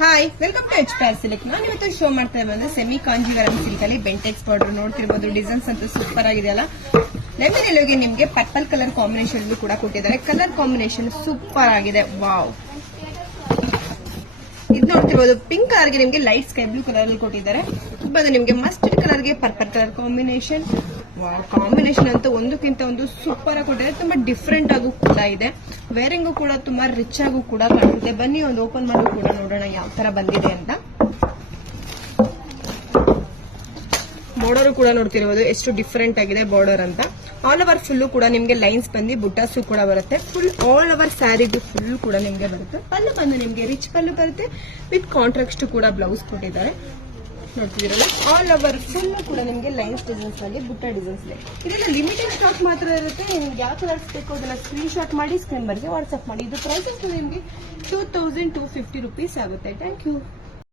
Hi, welcome to H Pyar silk. ನಾನು ಇವತ್ತು show ಮಾಡ್ತಾ ಇರೋದು ಸೆಮಿ ಕಾಂಜೀವರಂ ಸಿಲ್ಕ್ ಅಲ್ಲಿ ಬೆಂಟೆಕ್ಸ್ ಬಾರ್ಡರ್ ನೋಡ್ತಿರ್ಬೋದು. ಡಿಸೈನ್ಸ್ ಅಂತೂ ಸೂಪರ್ ಆಗಿದೆಯಲ್ಲ. ಲೆಮನ್ ಎಲ್ಲೋಗೆ ನಿಮ್ಗೆ ಪರ್ಪಲ್ ಕಲರ್ ಕಾಂಬಿನೇಷನ್ ಕೂಡ ಕೊಟ್ಟಿದ್ದಾರೆ. ಕಲರ್ ಕಾಂಬಿನೇಷನ್ ಸೂಪರ್ ಆಗಿದೆ. ವಾವ್, ಇದು ನೋಡ್ತಿರ್ಬೋದು. ಪಿಂಕ್ ಕಲರ್ ಗೆ ನಿಮ್ಗೆ ಲೈಟ್ ಸ್ಕೈ ಬ್ಲೂ ಕಲರ್ ಅಲ್ಲಿ ಕೊಟ್ಟಿದ್ದಾರೆ. ಬಂದು ನಿಮ್ಗೆ ಮಸ್ಟರ್ಡ್ ಕಲರ್ ಗೆ ಪರ್ಪಲ್ ಕಲರ್ ಕಾಂಬಿನೇಷನ್. ಕಾಂಬಿನೇಷನ್ ಅಂತೂ ಒಂದಕ್ಕಿಂತ ಒಂದು ಸೂಪರ್ ಆಗಿ ಕೊಟ್ಟಿದೆ. ತುಂಬಾ ಡಿಫ್ರೆಂಟ್ ಆಗು ಕೂಡ ಇದೆ. ವೇರಿಂಗು ಕೂಡ ತುಂಬಾ ರಿಚ್ ಆಗು ಕೂಡ ಕಾಣುತ್ತೆ. ಬನ್ನಿ ಒಂದು ಓಪನ್ ಮಾಡಿ ಕೂಡ ನೋಡೋಣ ಯಾವ ತರ ಬಂದಿದೆ ಅಂತ. ಬಾರ್ಡರ್ ಕೂಡ ನೋಡ್ತಿರ್ಬೋದು ಎಷ್ಟು ಡಿಫ್ರೆಂಟ್ ಆಗಿದೆ ಬಾರ್ಡರ್ ಅಂತ. ಆಲ್ ಓವರ್ ಫುಲ್ ಕೂಡ ನಿಮ್ಗೆ ಲೈನ್ಸ್ ಬಂದು ಬುಟ್ಟಾಸು ಕೂಡ ಬರುತ್ತೆ. ಫುಲ್ ಆಲ್ ಓವರ್ ಸ್ಯಾರಿದು ಫುಲ್ ಕೂಡ ನಿಮ್ಗೆ ಬರುತ್ತೆ. ಪಲ್ಲು ಬಂದು ನಿಮ್ಗೆ ರಿಚ್ ಪಲ್ಲು ಬರುತ್ತೆ. ವಿತ್ ಕಾಂಟ್ರಾಕ್ಟ್ ಕೂಡ ಬ್ಲೌಸ್ ಕೊಟ್ಟಿದ್ದಾರೆ. ನೋಡ್ತಿದ್ದೀರಲ್ಲ, ಆಲ್ ಓವರ್ ಫುಲ್ ಕೂಡ ನಿಮ್ಗೆ ಲೈನ್ಸ್ ಡಿಸೈನ್ಸ್ ಅಲ್ಲಿ ಬುಟ್ಟ ಡಿಸೈನ್ಸ್ ಇದೆ. ಇದೆಲ್ಲ ಲಿಮಿಟೆಡ್ ಸ್ಟಾಕ್ ಮಾತ್ರ ಇರುತ್ತೆ. ನಿಮ್ಗೆ ಯಾವ ಕಲರ್ಸ್ ಬೇಕು ಅದನ್ನ ಸ್ಕ್ರೀನ್ ಶಾಟ್ ಮಾಡಿ ಸ್ಕ್ರೀನ್ ಬರ್ಗೆ ವಾಟ್ಸ್ಆಪ್ ಮಾಡಿ. ಇದು ಪ್ರೈಸಸ್ ನಿಮ್ಗೆ 2250 ರೂಪೀಸ್ ಆಗುತ್ತೆ. Thank you.